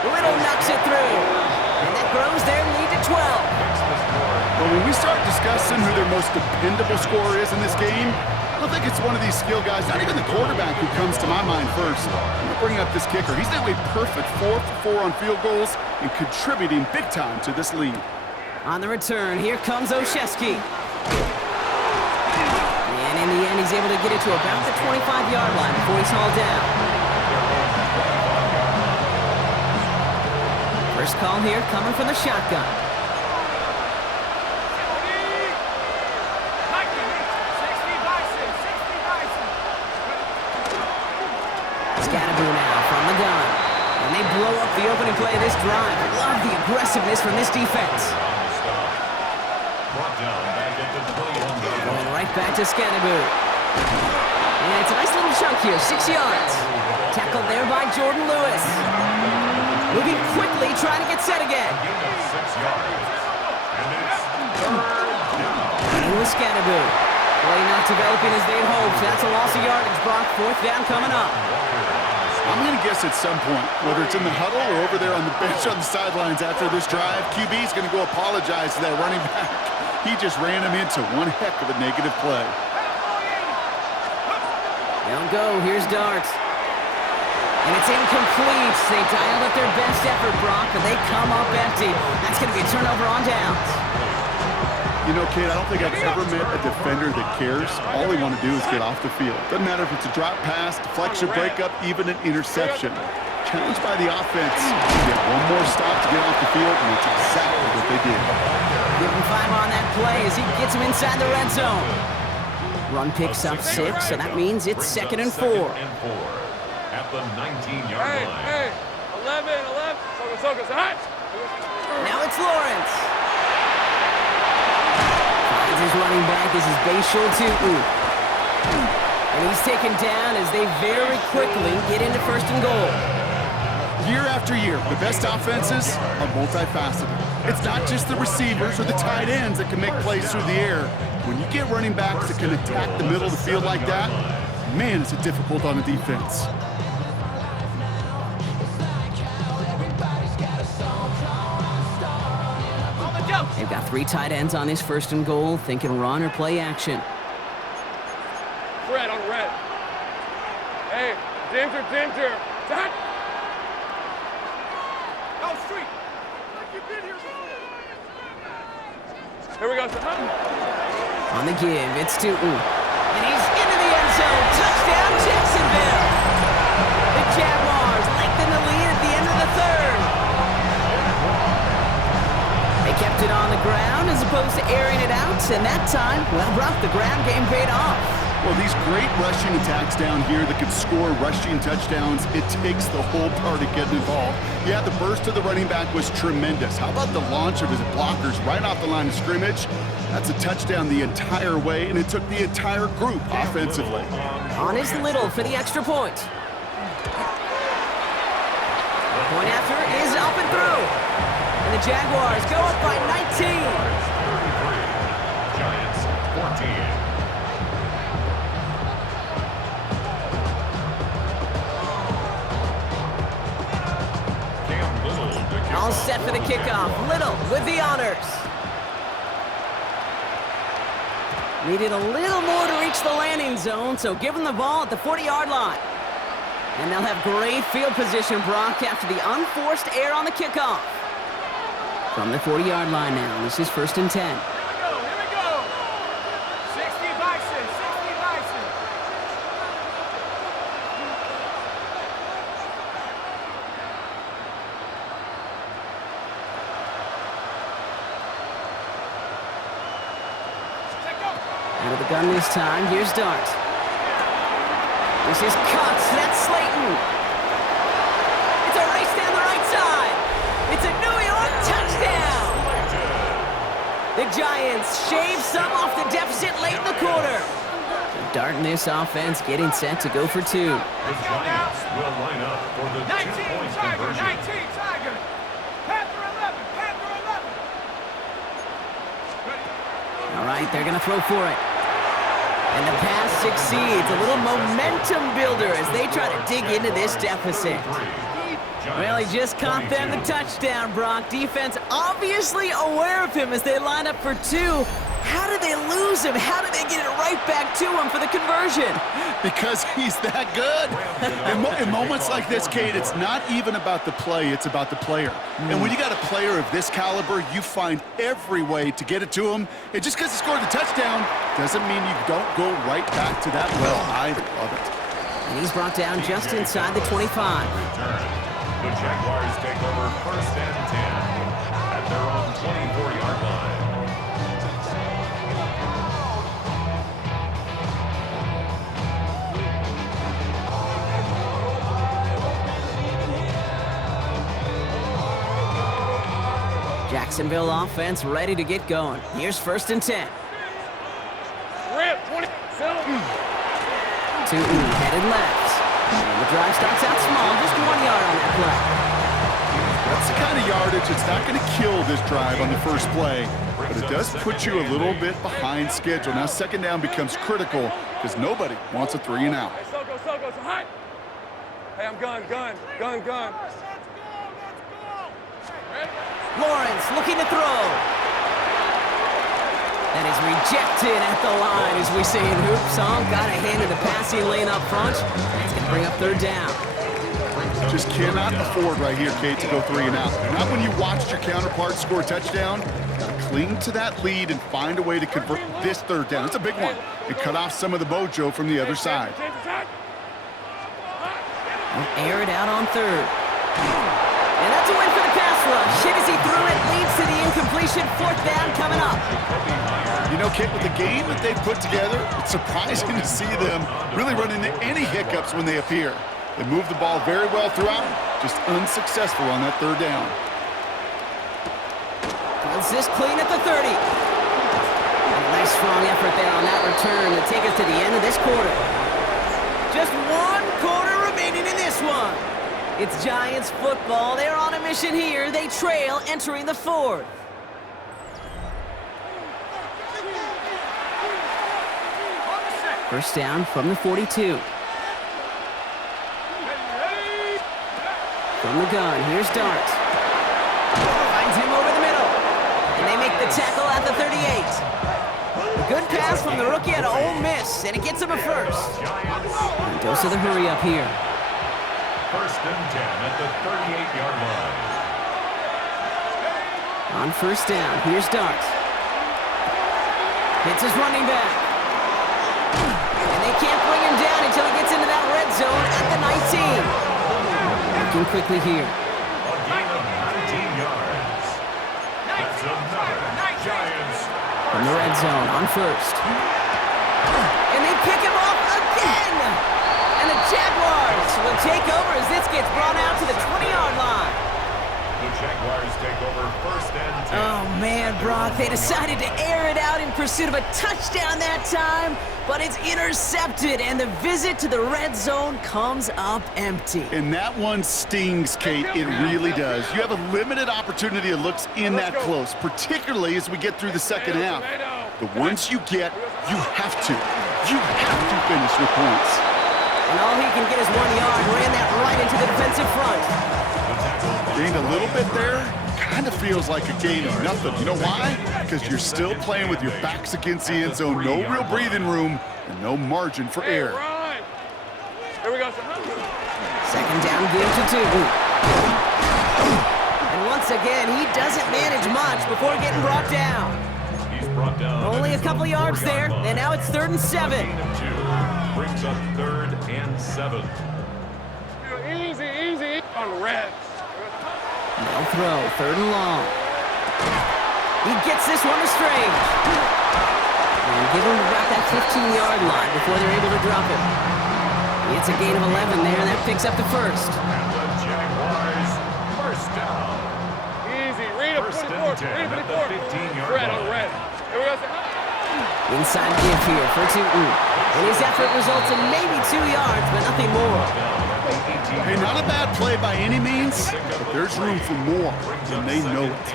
Little knocks it through. And that grows their lead to 12. Well, when we start discussing who their most dependable scorer is in this game, I don't think it's one of these skill guys, not even the quarterback, who comes to my mind first. I'm going to bring up this kicker. He's now a perfect 4 for 4 on field goals and contributing big time to this lead. On the return, here comes Olszewski. And in the end, he's able to get it to about the 25-yard line before he's hauled down. First call here coming from the shotgun. Scatterboot now from the gun. And they blow up the opening play of this drive. Love the aggressiveness from this defense. Going right back to Scatterboot. And it's a nice little chunk here, 6 yards. Tackled there by Jordan Lewis. Moving quickly, trying to get set again. And with Scatterboot. Play not developing as they'd hoped. That's a loss of yardage, Brock. 4th down coming up. I'm going to guess at some point, whether it's in the huddle or over there on the bench on the sidelines after this drive, QB's going to go apologize to that running back. He just ran him into one heck of a negative play. They'll go. Here's Dart. And it's incomplete. They dialed up their best effort, Brock, but they come up empty. That's going to be a turnover on downs. You know, Kate, I don't think I've ever met a defender that cares. All they want to do is get off the field. Doesn't matter if it's a drop pass, deflection, breakup, even an interception. Challenged by the offense to get one more stop to get off the field, and that's exactly what they did. Give him 5 on that play as he gets him inside the red zone. Run picks up 6, so that means it's 2nd and 4. At the 19-yard line. Hey, 11. Now it's Lawrence. His running back is his Bashul Tutu. And he's taken down as they very quickly get into 1st and goal. Year after year, the best offenses are multifaceted. It's not just the receivers or the tight ends that can make plays through the air. When you get running backs that can attack the middle of the field like that, man, is it difficult on the defense. They've got 3 tight ends on this 1st and goal, thinking run or play action. Red on red. Hey, danger. Zach! Out street. Like you've been here before. Here we go, Zach. On the give, it's Tutu. And he's into the end zone. Touchdown, Jacksonville. The Jaguars lengthen the lead at the end of the 3rd. They kept it on the ground as opposed to airing it out, and that time, well, Brock, the ground game paid off. Well, these great rushing attacks down here that can score rushing touchdowns, it takes the whole party getting involved. Yeah, the burst of the running back was tremendous. How about the launch of his blockers right off the line of scrimmage? That's a touchdown the entire way, and it took the entire group offensively. On is Little for the extra point. Point after is up and through. And the Jaguars go up by 19. Giants 14. All set for the kickoff. Little with the honors. Needed a little more to reach the landing zone, so give them the ball at the 40-yard line. And they'll have great field position, Brock, after the unforced error on the kickoff. From the 40-yard line now, this is 1st and 10. Here we go. 60 Bison, 60 Bison. Out of the gun this time, here's Dart. This is Cuts, that's Slayton. It's a race down the right side. It's a New York touchdown. The Giants shave some off the deficit late in the quarter. Dart in this offense getting set to go for 2. The Giants will line up for the 19 2-point Tiger, conversion. 19 Tiger. Panther 11, Panther 11. All right, they're going to throw for it. And the pass succeeds. A little momentum builder as they try to dig into this deficit. Well, he just caught them the touchdown, Brock. Defense obviously aware of him as they line up for 2. How did they lose him? How did they get it right back to him for the conversion? Because he's that good. In moments like this, Kate, it's not even about the play, it's about the player. And when you got a player of this caliber, you find every way to get it to him. And just because he scored the touchdown doesn't mean you don't go right back to that well. I love it. And he's brought down just inside the 25. The Jaguars take over 1st and 10 at their own 24-yard line. Jacksonville offense ready to get going. Here's 1st and 10. Rip, 20. Tootin headed left. And the drive starts out small, just 1 yard on that play. That's the kind of yardage that's not going to kill this drive on the first play, but it does put you a little bit behind schedule. Now 2nd down becomes critical because nobody wants a 3 and out. Hey, Soko, so hot. Hey, I'm gun. Lawrence looking to throw. That is rejected at the line, as we say in Hoop Song. Got a hand in the passing lane up front. That's going to bring up 3rd down. Just cannot afford right here, Kate, to go 3 and out. Not when you watched your counterpart score a touchdown. Gotta cling to that lead and find a way to convert this 3rd down. It's a big one. And cut off some of the mojo from the other side. They'll air it out on 3rd. And that's a win for the pass rush. Hit as he threw it, leads to the incompletion. 4th down coming up. You know, Kate, with the game that they've put together, it's surprising to see them really run into any hiccups when they appear. They move the ball very well throughout, just unsuccessful on that 3rd down. Does this clean at the 30. A nice strong effort there on that return to take us to the end of this quarter. Just 1 quarter remaining in this one. It's Giants football. They're on a mission here. They trail entering the 4th. First down from the 42. From the gun, here's Dart. Finds him over the middle. And they make the tackle at the 38. A good pass from the rookie at Ole Miss, and it gets him a 1st. And dose of the hurry up here. 1st and 10 at the 38-yard line. On 1st down, here's Dart. Hits his running back. And they can't bring him down until he gets into that red zone at the 19. Working quickly here. A gain of 19 yards. That's another Giants. From the red zone on 1st. And they pick him off again. And the Jaguars will take over as this gets brought out to the 20-yard line. The Jaguars take over 1st and 10. Oh, man, Brock, they decided to air it out in pursuit of a touchdown that time, but it's intercepted, and the visit to the red zone comes up empty. And that one stings, Kate. It really does. You have a limited opportunity of looks in that close, particularly as we get through the 2nd half. The ones you get, you have to finish with points. And all he can get is 1 yard, ran that right into the defensive front. Gained a little bit there, kind of feels like a game of nothing. You know why? Because you're still playing with your backs against the end zone, no real breathing room, and no margin for error. Right. Here we go. Second down, game to 2. And once again, he doesn't manage much before getting brought down. He's brought down. Only a couple of yards there, and now it's 3rd and 7. Gain of 2 brings up 3rd and 7. Easy on Reds. No throw, 3rd and long. He gets this one to Strange. And give him about that 15-yard line before they're able to drop him. It's a gain of 11 there, and that picks up the 1st. And the Jaguars, first down. Easy, read a 44, read a 54. 15-yard Red on line. red. Here we go. Inside give here for Tootin. And his effort results in maybe 2 yards, but nothing more. Hey, not a bad play by any means, but there's room for more, and they know it.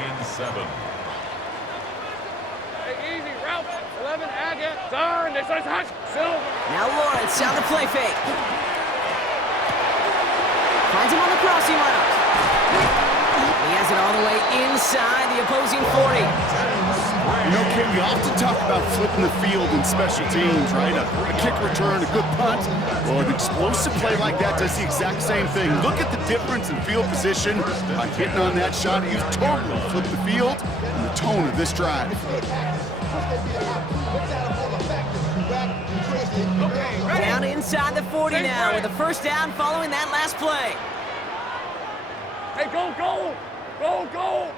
Hey, easy, route. 11, Agate, turn, this is hot, Silver. Now Lawrence on the play fake. Finds him on the crossing route. He has it all the way inside the opposing 40. You know, Kate, we often talk about flipping the field in special teams, right? A kick return, a good punt. Well, an explosive play like that does the exact same thing. Look at the difference in field position by hitting on that shot. He's totally flipped the field and the tone of this drive. Down inside the 40 now with a 1st down following that last play. Hey, go.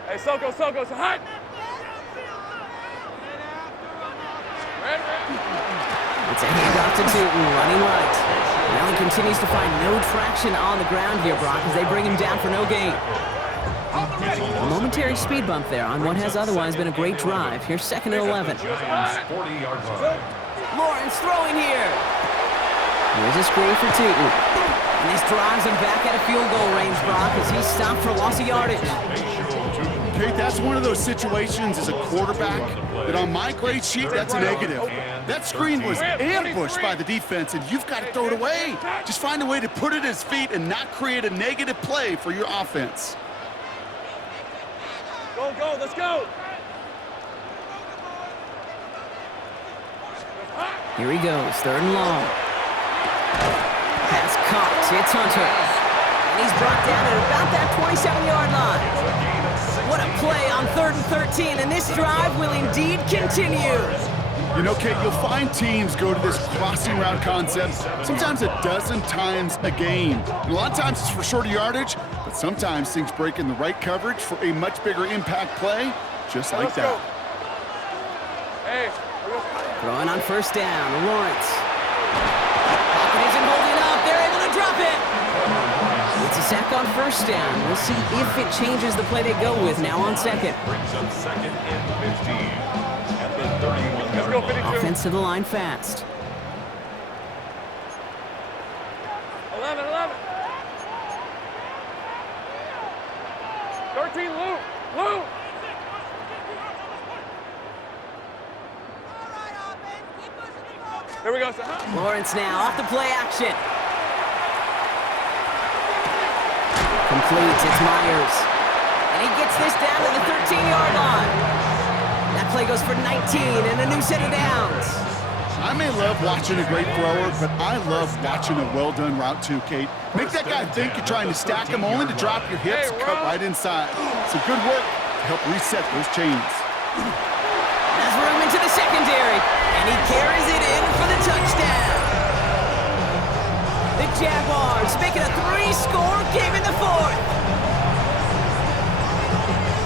Hey, Soko, so hot. Red. It's a handoff to Tootin, running right. Now he continues to find no traction on the ground here, Brock, as they bring him down for no gain. A momentary speed bump there on what has otherwise been a great drive. Here's 2nd and 11. 40-yard line. Lawrence throwing here. Here's a screen for Tootin. And this drives him back at a field goal range, Brock, as he's stopped for loss of yardage. Kate, that's one of those situations as a quarterback that on my grade sheet, that's a negative. That screen was ambushed by the defense, and you've got to throw it away. Just find a way to put it at his feet and not create a negative play for your offense. Go, let's go. Here he goes, 3rd and long. Pass caught, it's Hunter. And he's brought down at about that 27-yard line. What a play on 3rd and 13, and this drive will indeed continue. You know, Kate, you'll find teams go to this crossing route concept sometimes a dozen times a game. And a lot of times it's for shorter yardage, but sometimes things break in the right coverage for a much bigger impact play, just like that. Hey, Throwing on 1st down, Lawrence. Pocket isn't holding up, they're able to drop it. It's a sack on 1st down. We'll see if it changes the play they go with now on 2nd. Brings up 2nd and 15 at the 31-yard line. Offense to the line fast. 11. 13, Lou. Here we go, sir. Lawrence now off the play action. Complete, it's Myers. And he gets this down to the 13-yard line. That play goes for 19 and a new set of downs. I may love watching a great thrower, but I love watching a well-done route too, Kate. Make that guy think you're trying to stack him, only to drop your hips, cut right inside. Some good work to help reset those chains. Has room into the secondary, and he carries it in for the touchdown. The Jaguars making a 3-score game in the 4th.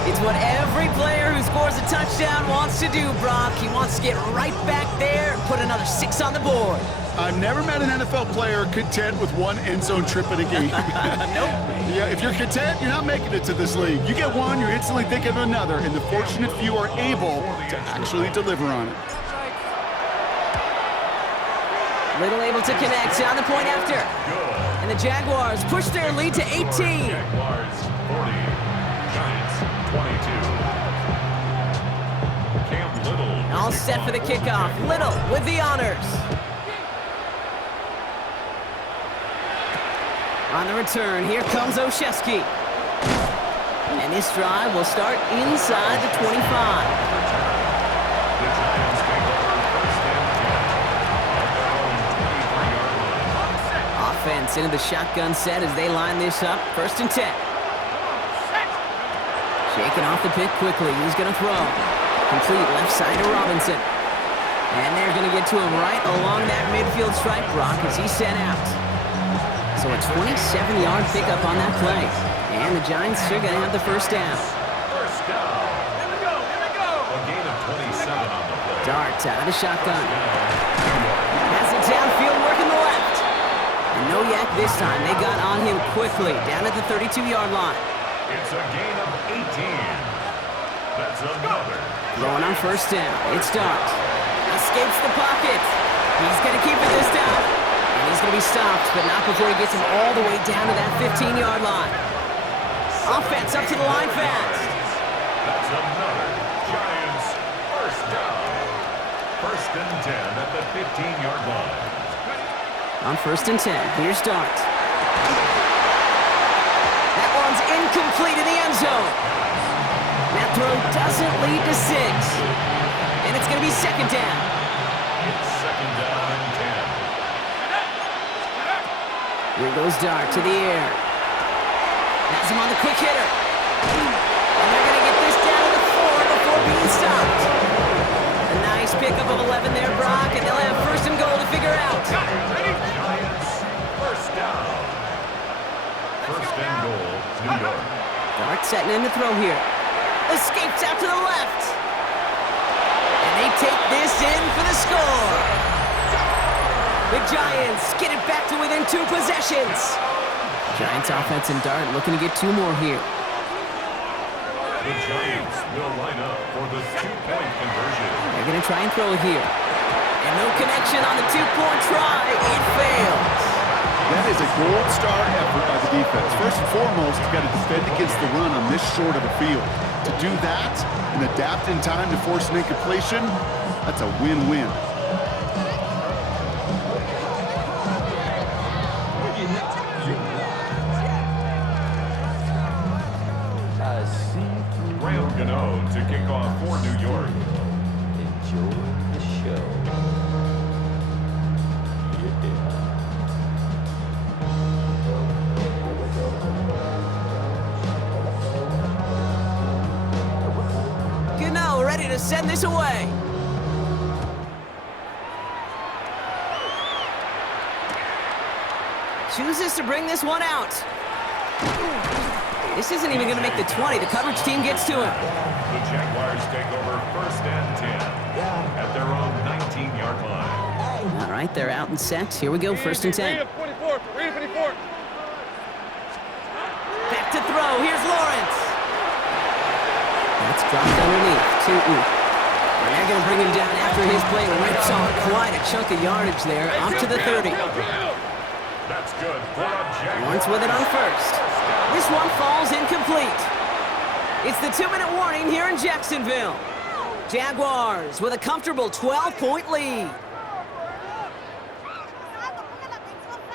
It's what every player who scores a touchdown wants to do, Brock. He wants to get right back there and put another 6 on the board. I've never met an NFL player content with one end zone trip in a game. Nope. Yeah, if you're content, you're not making it to this league. You get one, you're instantly thinking of another, and the fortunate few are able to actually deliver on it. Little able to connect on the point after. And the Jaguars push their lead to 18. Jaguars 40, Giants 22. Cam Little. All set for the kickoff. Little with the honors. On the return, here comes Olszewski. And this drive will start inside the 25. The Giants take over first and 10 at their own 23-yard line. Offense into the shotgun set as they line this up. First and 10. Shaking off the pick quickly. He's going to throw. Complete left side to Robinson. And they're going to get to him right along that midfield stripe, Brock, as he's sent out. So a 27-yard pickup on that play. And the Giants are going to have the first down. First down. Here we go. A gain of 27 on the play. Darts out of the shotgun. Has it downfield, working the left. And no yak this time. They got on him quickly, down at the 32-yard line. It's a gain of 18. That's another. Throwing on first down. It's Dart. Escapes the pocket. He's going to keep it this time. And he's going to be stopped, but not before he gets him all the way down to that 15-yard line. Offense up to the line fast. That's another Giants first down. First and 10 at the 15-yard line. On first and 10, here's Dart. That one's incomplete in the end zone. That throw doesn't lead to 6. And it's going to be second down. It's second down and 10. Here goes Dart to the air. Has him on the quick hitter. And they're going to get this down to the 4 before being stopped. A nice pickup of 11 there, Brock, and they'll have first and goal to figure out. Giants first down. First and goal, New York. Dart setting in to throw here. Escapes out to the left. And they take this in for the score. The Giants get it back to within 2 possessions. Giants offense and Dart looking to get 2 more here. The Giants will line up for the 2-point conversion. They're going to try and throw it here. And no connection on the 2-point try. It fails. That is a gold star effort by the defense. First and foremost, you've got to defend against the run on this short of a field. To do that and adapt in time to force an incompletion, that's a win-win. Graham Gano to kick off for New York. Enjoy the show. Gano ready to send this away. Chooses to bring this one out. This isn't even going to make the 20. The coverage team gets to him. The Jaguars take over first and 10 at their own 19-yard line. All right, they're out and set. Here we go, first and 10. Read 54. Read 54. Back to throw. Here's Lawrence. That's dropped underneath. And they're going to bring him down after his play rips off quite a chunk of yardage there, up to the 30. That's good for a Jaguars. Lawrence with it on first. This one falls incomplete. It's the 2-minute warning here in Jacksonville. Jaguars with a comfortable 12-point lead.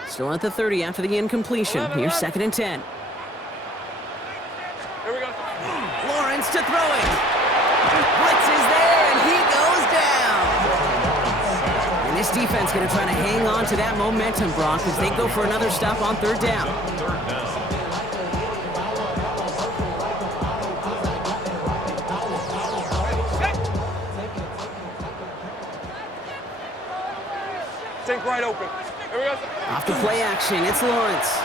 Still at the 30 after the incompletion. Here's second and 10. Here we go. Lawrence to throw it. Blitz is there, and he goes down. And this defense going to try to hang on to that momentum, Brock, as they go for another stop on third down. Third down. Sink right open. Here we go. Off the play action, it's Lawrence.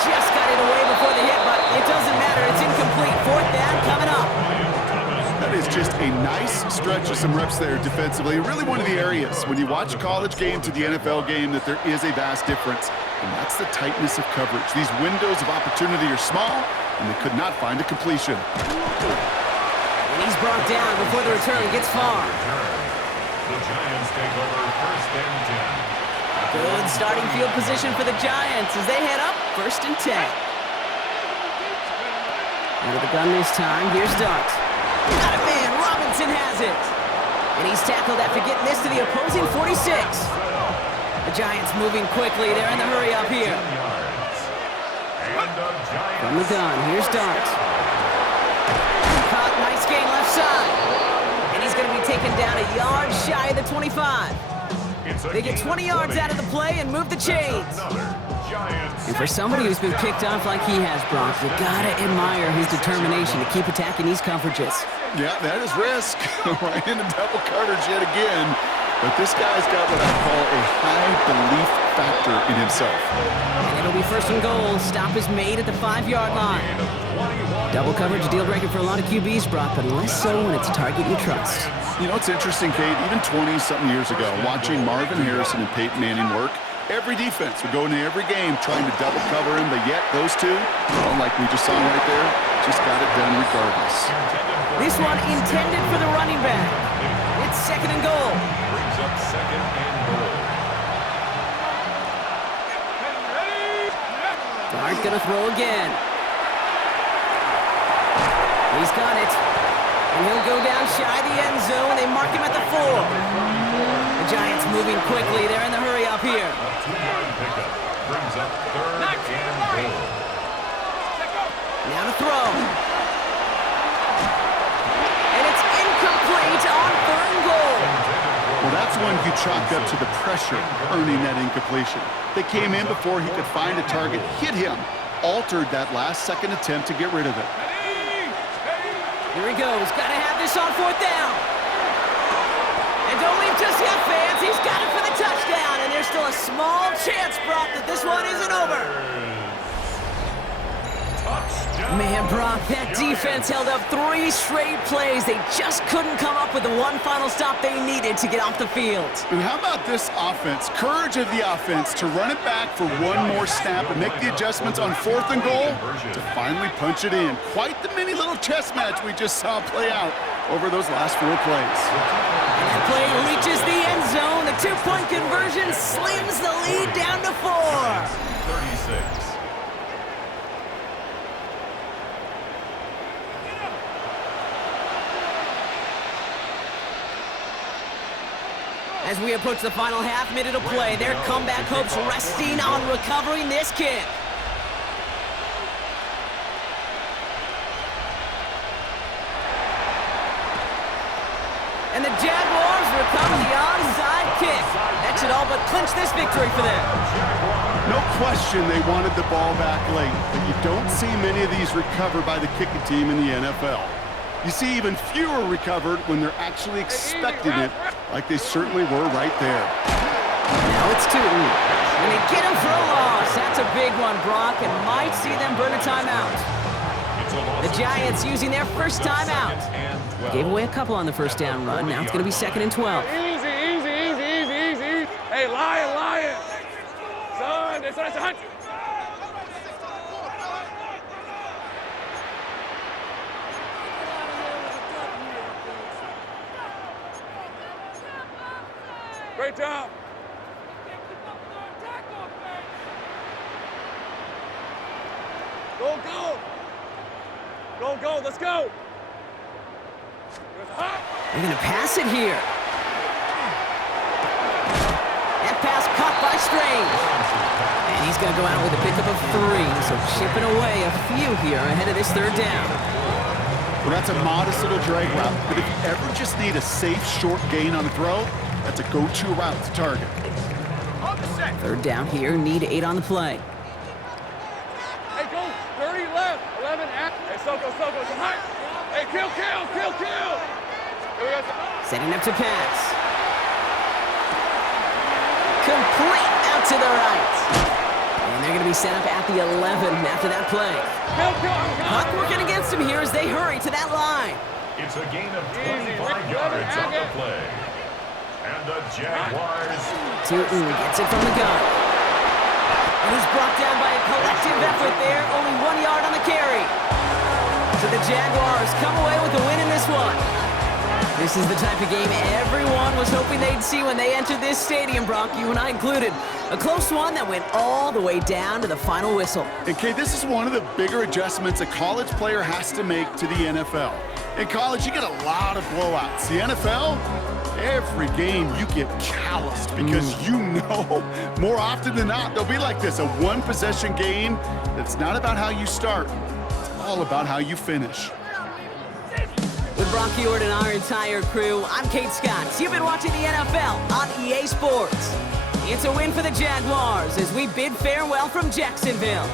Just got it away before the hit, but it doesn't matter. It's incomplete. Fourth down coming up. That is just a nice stretch of some reps there defensively. Really one of the areas when you watch a college game to the NFL game that there is a vast difference, and that's the tightness of coverage. These windows of opportunity are small, and they could not find a completion. And he's brought down before the return gets far. The Giants take over first and 10. Good starting field position for the Giants as they head up first and 10. Out of the gun this time, here's Dart. Got it, man. Robinson has it. And he's tackled after getting this to the opposing 46. The Giants moving quickly. They're in the hurry up here. From the gun, here's Dart. Caught, nice gain left side. And he's going to be taken down a yard shy of the 25. They get 20 yards out of the play and move the chains. And for somebody who's been picked off like he has, Brock, you gotta admire his determination to keep attacking these coverages. Yeah, that is risk. Right into double coverage yet again. But this guy's got what I call a high belief factor in himself. And it'll be first and goal. Stop is made at the 5-yard line. Double coverage deal breaker for a lot of QBs, Brock, but less so when it's a target you trust. You know, it's interesting, Kate, even 20-something years ago, watching Marvin Harrison and Peyton Manning work, every defense would go into every game trying to double cover him, but yet those two, well, like we just saw right there, just got it done regardless. This one intended for the running back. It's second and goal. Brings up second and goal. Dart gonna throw again. He's got it. And he'll go down shy of the end zone. They mark him at the 4. The Giants moving quickly. They're in the hurry up here. A 2-yard pickup brings up third and goal. Now to throw. And it's incomplete on third and goal. Well, that's when you chalk up to the pressure earning that incompletion. They came in before he could find a target, hit him, altered that last-second attempt to get rid of it. Here he goes. Got to have this on 4th down. And don't leave just yet, fans. He's got it for the touchdown. And there's still a small chance, Brock, that this one isn't over. Man, Brock, that defense held up 3 straight plays. They just couldn't come up with the one final stop they needed to get off the field. And how about this offense? Courage of the offense to run it back for one more snap and make the adjustments on 4th and goal to finally punch it in. Quite the mini little chess match we just saw play out over those last 4 plays. And that play reaches the end zone. The 2-point conversion slams the lead down to 4. 36. As we approach the final half-minute of play, their comeback hopes resting on recovering this kick. And the Jaguars recover the onside kick. That should all but clinch this victory for them. No question they wanted the ball back late, but you don't see many of these recovered by the kicking team in the NFL. You see even fewer recovered when they're actually expecting it, like they certainly were right there. Now it's 2. And they get him for a loss. That's a big one, Brock, and might see them burn a timeout. The Giants using their first timeout. Gave away a couple on the first down run. Now it's going to be 2nd and 12. Easy. Hey, lion. Son, that's a hunt. Great job. Go. Let's go. They're going to pass it here. That pass caught by Strange. And he's going to go out with a pickup of 3. So chipping away a few here ahead of this 3rd down. Well, that's a modest little drag route, but if you ever just need a safe, short gain on a throw, that's a go-to route to target. 3rd down here, need 8 on the play. Hey, go. 30 left. 11 at. Hey, Soko, come high. Hey, kill. Setting up to pass. Complete out to the right. And they're going to be set up at the 11 after that play. Clock working against them here as they hurry to that line. It's a gain of 25 yards on the play. And the Jaguars. Tootin gets it from the gun. And he's brought down by a collective effort there. Only 1 yard on the carry. So the Jaguars come away with a win in this one. This is the type of game everyone was hoping they'd see when they entered this stadium, Brock, you and I included. A close one that went all the way down to the final whistle. And Kay, this is one of the bigger adjustments a college player has to make to the NFL. In college, you get a lot of blowouts. The NFL, Every game you get calloused because you know more often than not they'll be like this, a one-possession game that's not about how you start. It's all about how you finish. With Brock Ewart and our entire crew, I'm Kate Scott. You've been watching the NFL on EA Sports. It's a win for the Jaguars as we bid farewell from Jacksonville.